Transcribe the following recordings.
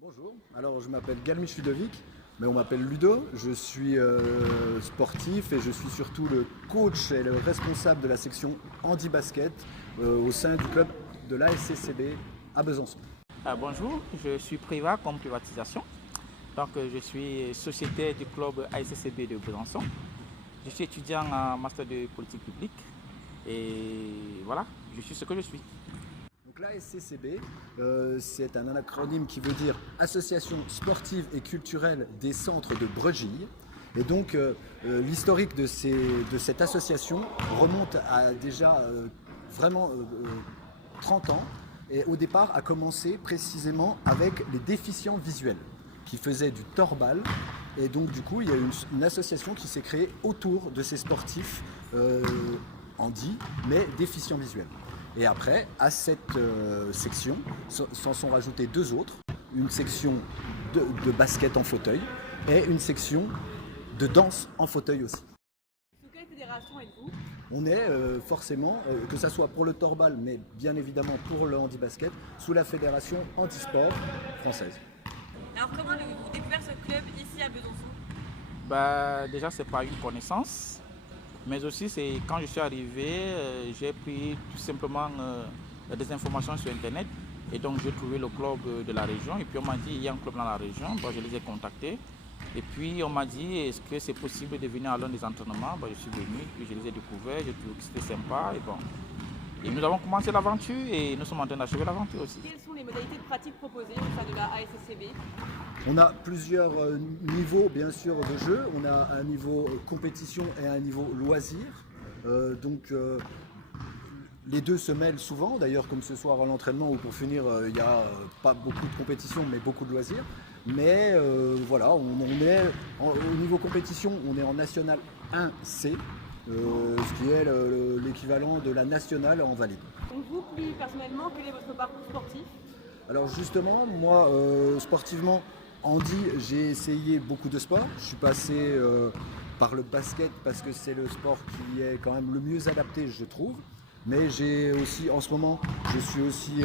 Bonjour, alors je m'appelle Galmiche Ludovic, mais on m'appelle Ludo. Je suis sportif et je suis surtout le coach et le responsable de la section handi-basket au sein du club de l'ASCCB à Besançon. Bonjour, je suis Priva comme privatisation. Donc, je suis sociétaire du club ASCCB de Besançon. Je suis étudiant en master de politique publique et voilà, je suis ce que je suis. Donc l'ASCCB, c'est un acronyme qui veut dire Association sportive et culturelle des centres de Bregille. Et donc l'historique de cette association remonte à déjà vraiment 30 ans. Et au départ a commencé précisément avec les déficients visuels qui faisaient du torbal. Et donc du coup il y a une association qui s'est créée autour de ces sportifs handi, mais déficients visuels. Et après, à cette section, s'en sont rajoutés deux autres. Une section de basket en fauteuil et une section de danse en fauteuil aussi. Sous quelle fédération êtes-vous? On est forcément, que ce soit pour le torbal, mais bien évidemment pour le handi-basket, sous la fédération handisport française. Alors comment avez-vous découvert ce club ici à Besançon? Déjà, c'est pas une connaissance, mais aussi c'est quand je suis arrivé, j'ai pris tout simplement des informations sur Internet et donc j'ai trouvé le club de la région et puis on m'a dit il y a un club dans la région, bon, je les ai contactés. Et puis on m'a dit est-ce que c'est possible de venir à l'un des entraînements, bon, je suis venu, puis je les ai découverts, j'ai trouvé que c'était sympa et bon. Et nous avons commencé l'aventure et nous sommes en train d'achever l'aventure aussi. Quelles sont les modalités de pratique proposées au sein de la ASSCB? On a plusieurs niveaux bien sûr de jeu. On a un niveau compétition et un niveau loisir. Les deux se mêlent souvent, d'ailleurs comme ce soir à l'entraînement où pour finir il n'y a pas beaucoup de compétition mais beaucoup de loisirs. Mais voilà, au niveau compétition, on est en National 1C, ce qui est l'équivalent de la nationale en valide. Donc vous, plus personnellement, quel est votre parcours sportif? Alors justement, moi sportivement, handi, j'ai essayé beaucoup de sports. Je suis passé par le basket parce que c'est le sport qui est quand même le mieux adapté, je trouve. Mais j'ai aussi, en ce moment, je suis aussi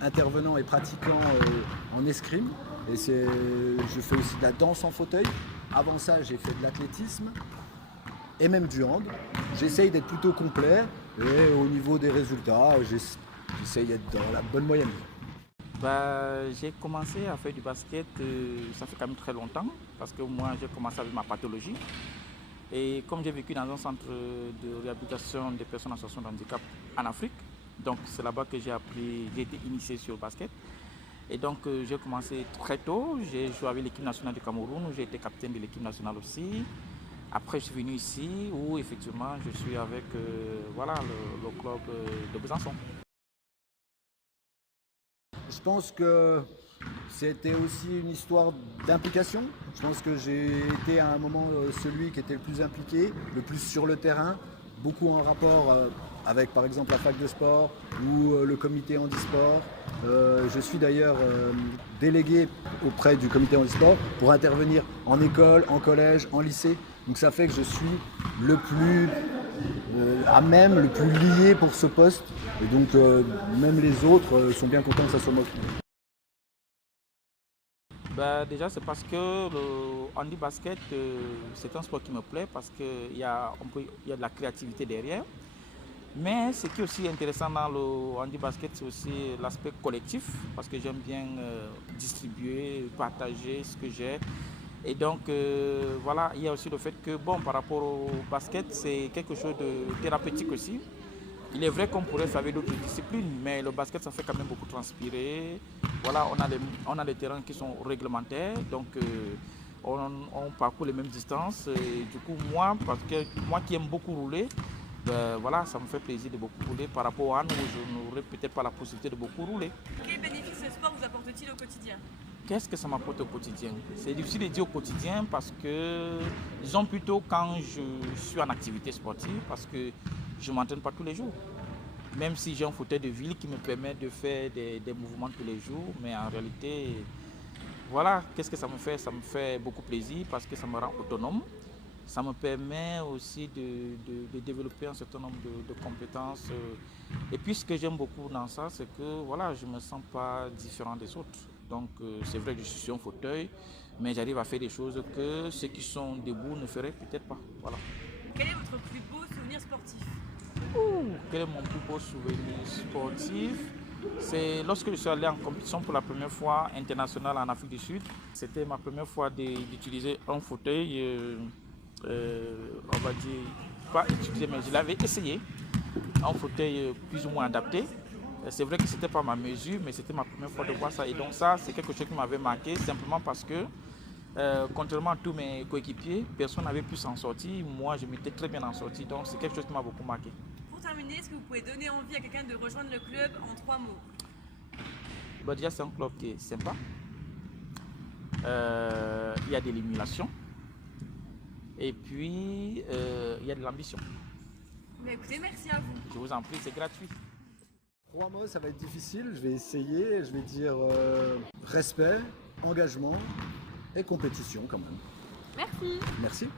intervenant et pratiquant en escrime. Je fais aussi de la danse en fauteuil. Avant ça, j'ai fait de l'athlétisme et même du hand. J'essaye d'être plutôt complet et au niveau des résultats, j'essaye d'être dans la bonne moyenne. J'ai commencé à faire du basket, ça fait quand même très longtemps, parce que moi j'ai commencé avec ma pathologie. Et comme j'ai vécu dans un centre de réhabilitation des personnes en situation de handicap en Afrique, donc c'est là-bas que j'ai appris, j'ai été initié sur le basket. Et donc j'ai commencé très tôt, j'ai joué avec l'équipe nationale du Cameroun, où j'ai été capitaine de l'équipe nationale aussi. Après je suis venu ici où effectivement je suis avec voilà, le club de Besançon. Je pense que c'était aussi une histoire d'implication. Je pense que j'ai été à un moment celui qui était le plus impliqué, le plus sur le terrain, beaucoup en rapport avec par exemple la fac de sport ou le comité handisport. Je suis d'ailleurs délégué auprès du comité handisport pour intervenir en école, en collège, en lycée. Donc ça fait que je suis le plus à même, le plus lié pour ce poste. Et donc même les autres sont bien contents que ça soit moi. Déjà, c'est parce que le handi basket, c'est un sport qui me plaît parce qu'il y a de la créativité derrière. Mais ce qui est aussi intéressant dans le handi basket, c'est aussi l'aspect collectif parce que j'aime bien distribuer, partager ce que j'ai. Et donc, voilà, il y a aussi le fait que, bon, par rapport au basket, c'est quelque chose de thérapeutique aussi. Il est vrai qu'on pourrait faire avec d'autres disciplines, mais le basket, ça fait quand même beaucoup transpirer. Voilà, on a les terrains qui sont réglementaires, donc on parcourt les mêmes distances. Et du coup, parce que moi qui aime beaucoup rouler, voilà, ça me fait plaisir de beaucoup rouler par rapport à nous, je n'aurais peut-être pas la possibilité de beaucoup rouler. Quels bénéfices ce sport vous apporte-t-il au quotidien? Qu'est-ce que ça m'apporte au quotidien? C'est difficile de dire au quotidien parce que, disons plutôt quand je suis en activité sportive, parce que je ne m'entraîne pas tous les jours. Même si j'ai un fauteuil de ville qui me permet de faire des mouvements tous les jours, mais en réalité, voilà, qu'est-ce que ça me fait? Ça me fait beaucoup plaisir parce que ça me rend autonome. Ça me permet aussi de développer un certain nombre de compétences. Et puis ce que j'aime beaucoup dans ça, c'est que voilà, je ne me sens pas différent des autres. Donc c'est vrai que je suis sur un fauteuil, mais j'arrive à faire des choses que ceux qui sont debout ne feraient peut-être pas. Voilà. Quel est votre plus beau souvenir sportif? Quel est mon plus beau souvenir sportif? C'est lorsque je suis allé en compétition pour la première fois internationale en Afrique du Sud. C'était ma première fois d'utiliser un fauteuil, on va dire, pas utiliser, mais je l'avais essayé. Un fauteuil plus ou moins adapté. C'est vrai que ce n'était pas ma mesure, mais c'était ma première fois de voir ça. Et donc ça, c'est quelque chose qui m'avait marqué, simplement parce que, contrairement à tous mes coéquipiers, personne n'avait pu s'en sortir. Moi, je m'étais très bien en sorti. Donc c'est quelque chose qui m'a beaucoup marqué. Pour terminer, est-ce que vous pouvez donner envie à quelqu'un de rejoindre le club en 3 mots? Déjà, c'est un club qui est sympa. Il y a de l'émulation. Et puis, il y a de l'ambition. Mais écoutez, merci à vous. Je vous en prie, c'est gratuit. 3 mots, ça va être difficile. Je vais essayer. Je vais dire respect, engagement et compétition quand même. Merci. Merci.